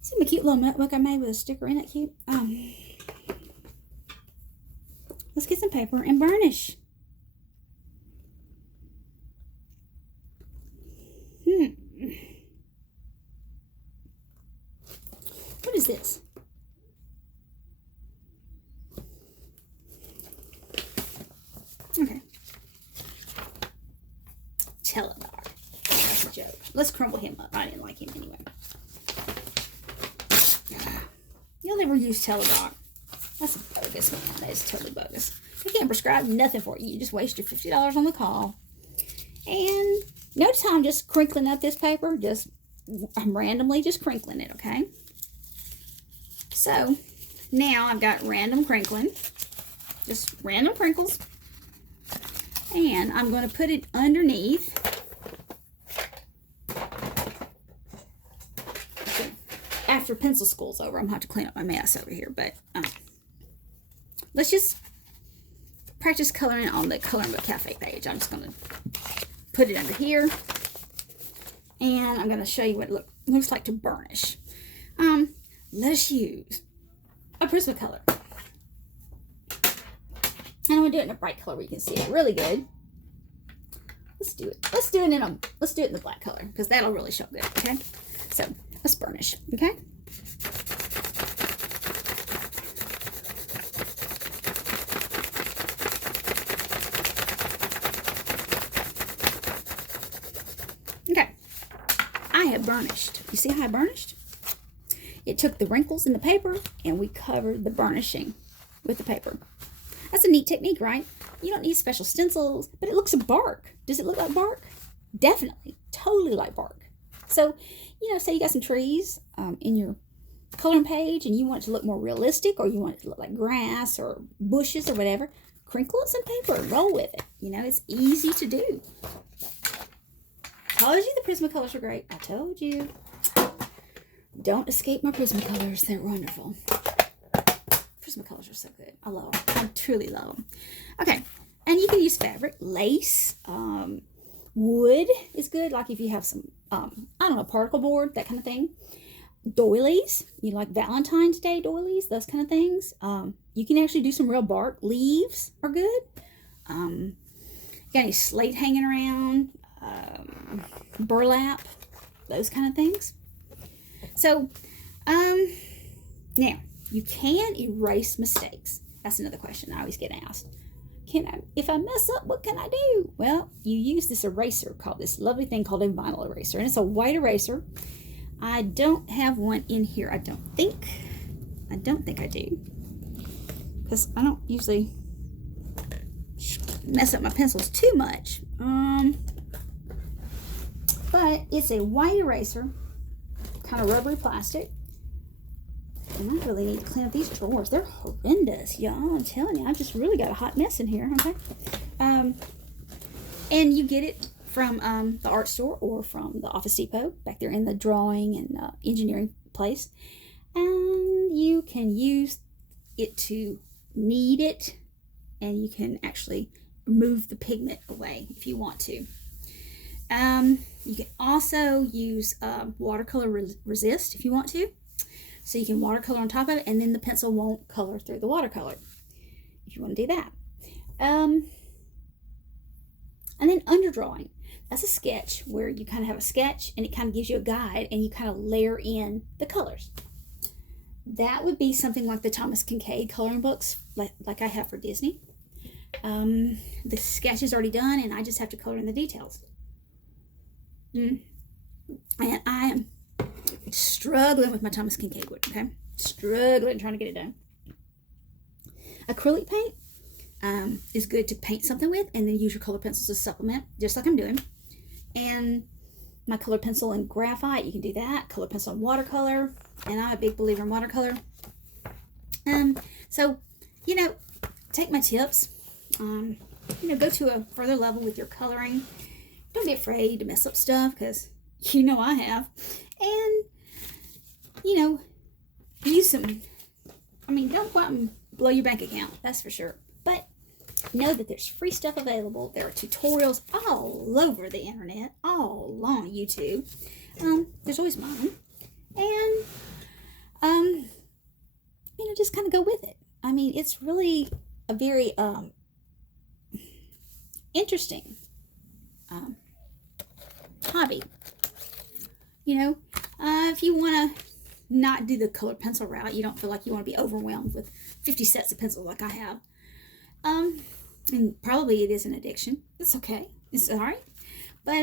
See my cute little notebook I made with a sticker in it, cute? Let's get some paper and burnish. What is this? Okay. Teledog. That's a joke. Let's crumble him up. I didn't like him anyway. You'll never use Teledog. That's a bogus, man. That is totally bogus. They can't prescribe nothing for you. You just waste your $50 on the call. And notice how I'm just crinkling up this paper. I'm randomly just crinkling it, okay? So, now I've got random crinkling. Just random crinkles. And I'm going to put it underneath. Okay. After pencil school's over, I'm going to have to clean up my mess over here. But let's just practice coloring on the Coloring Book Cafe page. I'm just going to put it under here. And I'm going to show you what it looks like to burnish. Let's use a Prismacolor. And I'm gonna do it in a bright color where you can see it really good. Let's do it. Let's do it in the black color because that'll really show good. Okay. So let's burnish. Okay. Okay. I have burnished. You see how I burnished? It took the wrinkles in the paper and we covered the burnishing with the paper. That's a neat technique, right? You don't need special stencils, but it looks like bark. Does it look like bark? Definitely. Totally like bark. So, say you got some trees in your coloring page and you want it to look more realistic or you want it to look like grass or bushes or whatever, crinkle up some paper and roll with it. It's easy to do. I told you the Prismacolors are great. I told you. Don't escape my Prismacolors. They're wonderful. Prismacolors are so good. I love them. I truly love them. Okay. And you can use fabric, lace, wood is good. Like if you have some, particle board, that kind of thing. doilies. You like Valentine's Day doilies, those kind of things. You can actually do some real bark. Leaves are good. Got any slate hanging around, burlap, those kind of things. So, now you can erase mistakes. That's another question I always get asked. If I mess up, what can I do? Well, you use this eraser called this lovely thing called a vinyl eraser, and it's a white eraser. I don't have one in here. I don't think I do, because I don't usually mess up my pencils too much. But it's a white eraser, kind of rubbery plastic. And I really need to clean up these drawers. They're horrendous, y'all. I'm telling you, I've just really got a hot mess in here, okay? And you get it from the art store or from the Office Depot, back there in the drawing and engineering place. And you can use it to knead it, and you can actually move the pigment away if you want to. You can also use watercolor resist if you want to. So you can watercolor on top of it, and then the pencil won't color through the watercolor if you want to do that. And then underdrawing. That's a sketch where you kind of have a sketch and it kind of gives you a guide and you kind of layer in the colors. That would be something like the Thomas Kincaid coloring books, like I have for Disney. The sketch is already done and I just have to color in the details. And I am struggling with my Thomas Kincaid wood, okay? Struggling trying to get it done. Acrylic paint is good to paint something with, and then use your color pencils to supplement, just like I'm doing. And my color pencil and graphite, you can do that. Color pencil and watercolor, and I'm a big believer in watercolor. So, take my tips. Go to a further level with your coloring. Don't be afraid to mess up stuff, because I have. And, use some, don't go out and blow your bank account, that's for sure. But know that there's free stuff available. There are tutorials all over the internet, all along YouTube. There's always mine. And, just kind of go with it. It's really a very interesting hobby. If you want to not do the colored pencil route, you don't feel like you want to be overwhelmed with 50 sets of pencils like I have. And probably it is an addiction. It's okay. It's all right. But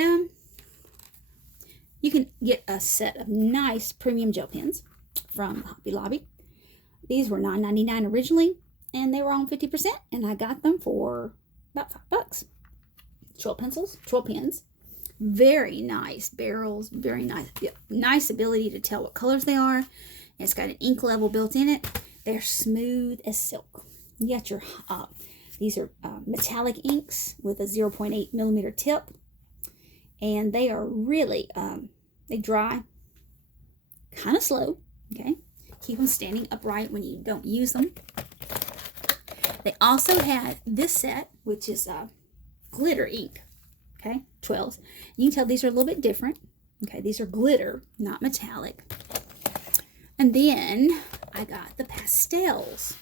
you can get a set of nice premium gel pens from Hobby Lobby. These were $9.99 originally, and they were on 50%, and I got them for about $5. 12 pencils, 12 pens. Very nice barrels, very nice ability to tell what colors they are. It's got an ink level built in it. They're smooth as silk. You got your these are metallic inks with a 0.8 millimeter tip, and they are really they dry kind of slow. Okay, keep them standing upright when you don't use them. They also had this set, which is glitter ink. Okay, 12s. You can tell these are a little bit different. Okay, these are glitter, not metallic. And then I got the pastels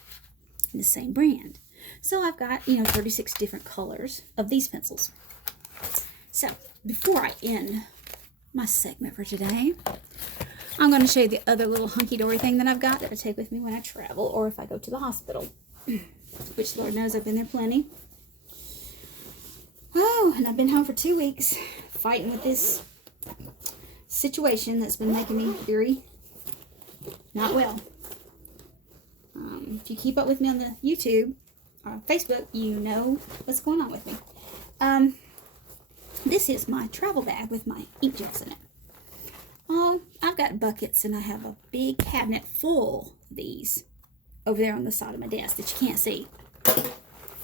in the same brand. So I've got, 36 different colors of these pencils. So before I end my segment for today, I'm going to show you the other little hunky-dory thing that I've got that I take with me when I travel or if I go to the hospital, which Lord knows I've been there plenty. Oh, and I've been home for 2 weeks fighting with this situation that's been making me very not well. If you keep up with me on the YouTube or Facebook, you know what's going on with me. This is my travel bag with my ink gels in it. I've got buckets, and I have a big cabinet full of these over there on the side of my desk that you can't see.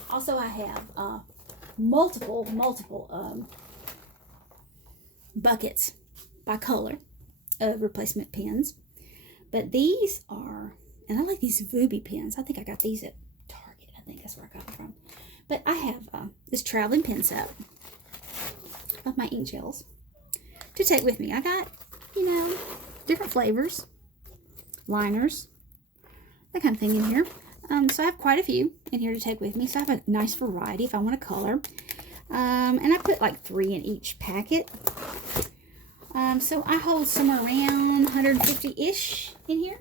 Also, I have multiple buckets by color of replacement pens. But these are, and I like these Vubi pens. I think I got these at Target. I think that's where I got them from. But I have this traveling pen set of my ink gels to take with me. I got, different flavors. liners, that kind of thing in here. So I have quite a few in here to take with me. So I have a nice variety if I want to color. And I put like 3 in each packet. So I hold somewhere around 150-ish in here.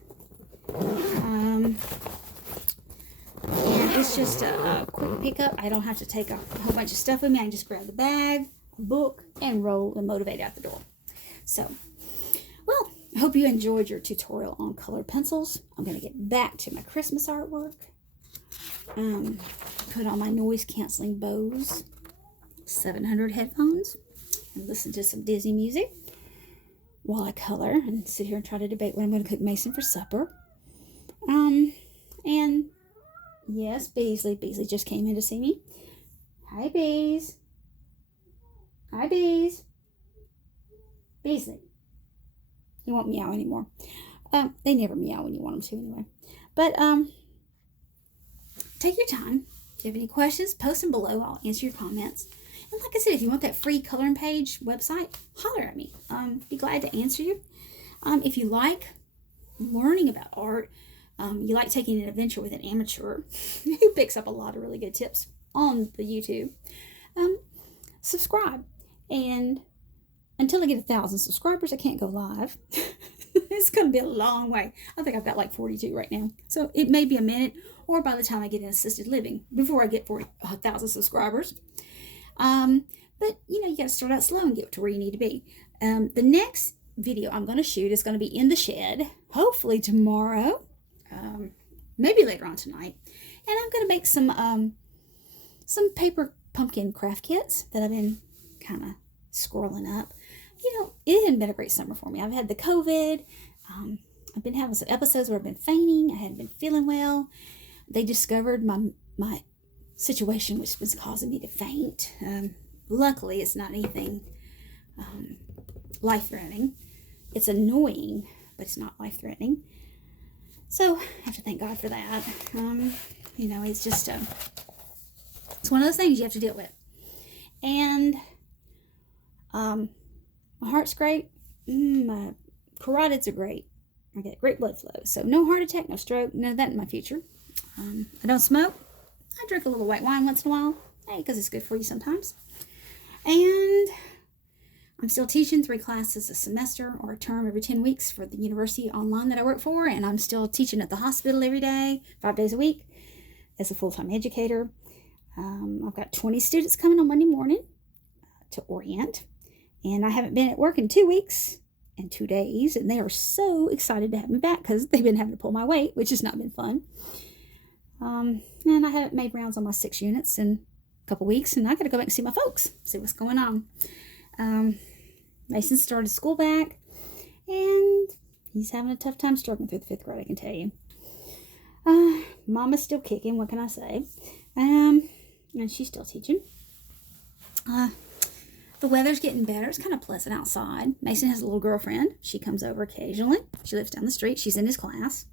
And it's just a quick pickup. I don't have to take a whole bunch of stuff with me. I can just grab the bag, a book, and roll and motivate out the door. So, well, I hope you enjoyed your tutorial on colored pencils. I'm going to get back to my Christmas artwork. Put on my noise canceling Bose 700 headphones and listen to some Disney music while I color and sit here and try to debate what I'm going to cook Mason for supper. And yes, Beasley just came in to see me. Hi, Bees. Hi, Bees. Beasley. He won't meow anymore. They never meow when you want them to anyway. But take your time. If you have any questions, post them below. I'll answer your comments. And like I said, if you want that free coloring page website, holler at me. Be glad to answer you. If you like learning about art, you like taking an adventure with an amateur who picks up a lot of really good tips on the YouTube, subscribe. And until I get 1,000 subscribers, I can't go live. It's going to be a long way. I think I've got like 42 right now. So it may be a minute, or by the time I get in assisted living, before I get 1,000 subscribers. But, you know, you got to start out slow and get to where you need to be. The next video I'm going to shoot is going to be in the shed, hopefully tomorrow, maybe later on tonight. And I'm going to make some paper pumpkin craft kits that I've been kind of scrolling up. You know, it hadn't been a great summer for me. I've had the COVID. I've been having some episodes where I've been fainting. I hadn't been feeling well. They discovered my situation, which was causing me to faint. Luckily, it's not anything life-threatening. It's annoying, but it's not life-threatening. So I have to thank God for that. You know, it's just it's one of those things you have to deal with. And my heart's great. My carotids are great. I get great blood flow. So no heart attack, no stroke, none of that in my future. I don't smoke. I drink a little white wine once in a while. Hey, because it's good for you sometimes. And I'm still teaching 3 classes a semester or a term every 10 weeks for the university online that I work for. And I'm still teaching at the hospital every day, 5 days a week as a full-time educator. I've got 20 students coming on Monday morning to orient. And I haven't been at work in 2 weeks and 2 days. And they are so excited to have me back because they've been having to pull my weight, which has not been fun. And I haven't made rounds on my 6 units in a couple weeks. And I got to go back and see my folks, see what's going on. Mason started school back. And he's having a tough time struggling through the 5th grade, I can tell you. Mama's still kicking, what can I say? And she's still teaching. The weather's getting better. It's kind of pleasant outside. Mason has a little girlfriend. She comes over occasionally. She lives down the street. She's in his class.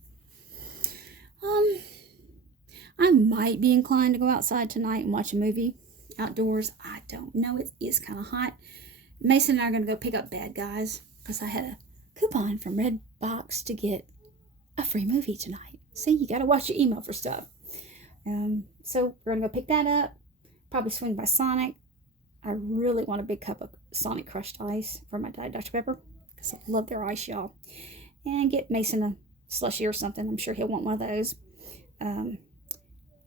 I might be inclined to go outside tonight and watch a movie outdoors. I don't know. It is kind of hot. Mason and I are going to go pick up Bad Guys because I had a coupon from Redbox to get a free movie tonight. See, you got to watch your email for stuff. So we're going to go pick that up. Probably swing by Sonic. I really want a big cup of Sonic crushed ice for my Diet Dr. Pepper because I love their ice, y'all. And get Mason a slushie or something. I'm sure he'll want one of those.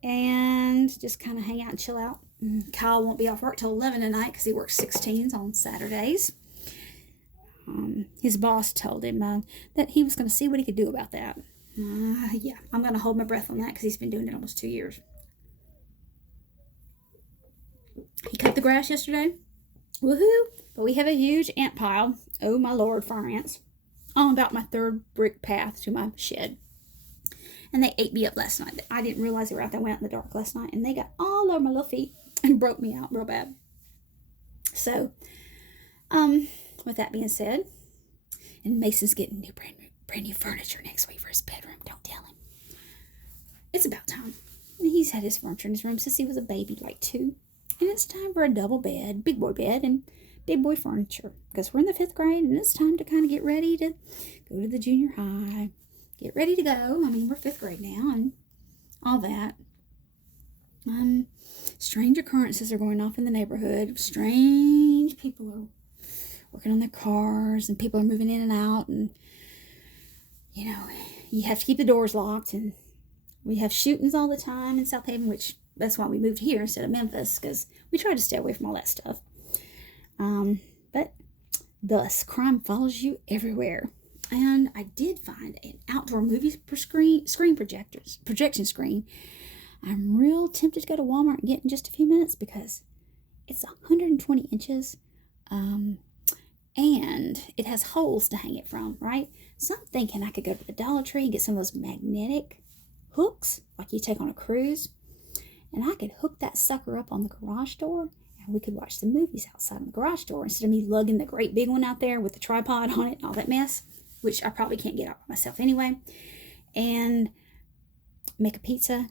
And just kind of hang out and chill out. Kyle won't be off work till 11 tonight because he works 16s on Saturdays. His boss told him that he was going to see what he could do about that. Yeah, I'm going to hold my breath on that because he's been doing it almost 2 years. He cut the grass yesterday. Woohoo! But we have a huge ant pile. Oh my Lord, fire ants. On about my 3rd brick path to my shed. And they ate me up last night. I didn't realize they were out there. I went out in the dark last night. And they got all over my little feet and broke me out real bad. So, with that being said, and Mason's getting brand new furniture next week for his bedroom. Don't tell him. It's about time. He's had his furniture in his room since he was a baby, like 2. And it's time for a double bed, big boy bed, and big boy furniture. Because we're in the 5th grade, and it's time to kind of get ready to go to the junior high. get ready to go. I mean, we're 5th grade now and all that. Strange occurrences are going off in the neighborhood. Strange people are working on their cars, and people are moving in and out, and you know, you have to keep the doors locked, and we have shootings all the time in South Haven, which that's why we moved here instead of Memphis, because we try to stay away from all that stuff. But thus, crime follows you everywhere. And I did find an outdoor movie projection screen. I'm real tempted to go to Walmart and get in just a few minutes because it's 120 inches. And it has holes to hang it from, right? So I'm thinking I could go to the Dollar Tree and get some of those magnetic hooks like you take on a cruise. And I could hook that sucker up on the garage door, and we could watch the movies outside in the garage door instead of me lugging the great big one out there with the tripod on it and all that mess, which I probably can't get out by myself anyway. And make a pizza.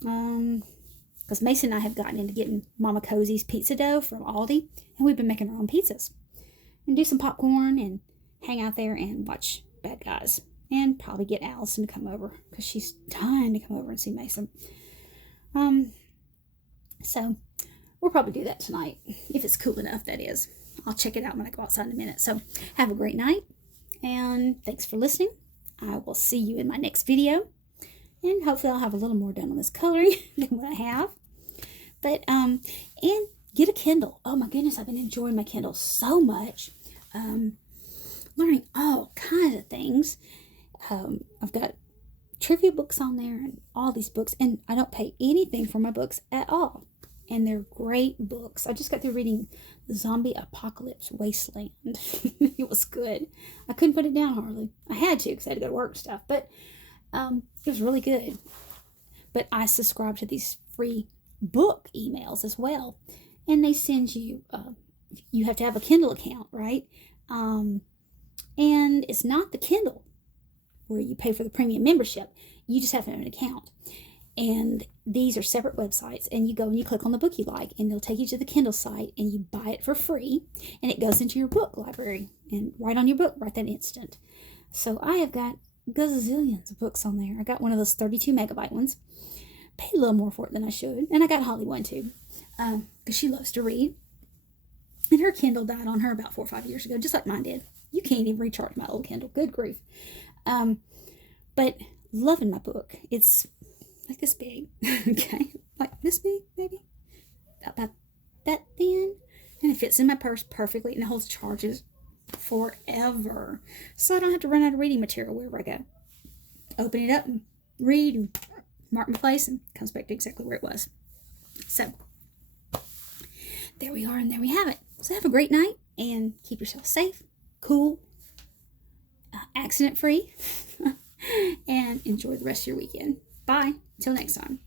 Because Mason and I have gotten into getting Mama Cozy's pizza dough from Aldi, and we've been making our own pizzas. And do some popcorn and hang out there and watch Bad Guys. And probably get Allison to come over because she's dying to come over and see Mason. So we'll probably do that tonight if it's cool enough, that is. I'll check it out when I go outside in a minute. So have a great night, and thanks for listening. I will see you in my next video, and hopefully I'll have a little more done on this coloring than what I have. But and get a Kindle. Oh my goodness, I've been enjoying my Kindle so much. Learning all kinds of things. I've got trivia books on there and all these books, and I don't pay anything for my books at all, and they're great books. I just got through reading The Zombie Apocalypse Wasteland. It was good. I couldn't put it down hardly. I had to because I had to go to work and stuff, but it was really good. But I subscribe to these free book emails as well, and they send you you have to have a Kindle account, right? And it's not the Kindle where you pay for the premium membership. You just have to have an account. And these are separate websites, and you go and you click on the book you like, and they'll take you to the Kindle site, and you buy it for free, and it goes into your book library and right on your book right that instant. So I have got gazillions of books on there. I got one of those 32 megabyte ones. Paid a little more for it than I should. And I got Holly one too, because she loves to read. And her Kindle died on her about 4 or 5 years ago, just like mine did. You can't even recharge my old Kindle. Good grief. But loving my book. It's like this big. Okay? Like this big, maybe? About that thin. And it fits in my purse perfectly, and it holds charges forever. So I don't have to run out of reading material wherever I go. Open it up and read and mark my place, and it comes back to exactly where it was. So there we are, and there we have it. So have a great night, and keep yourself safe, cool, accident free, and enjoy the rest of your weekend. Bye. Till next time.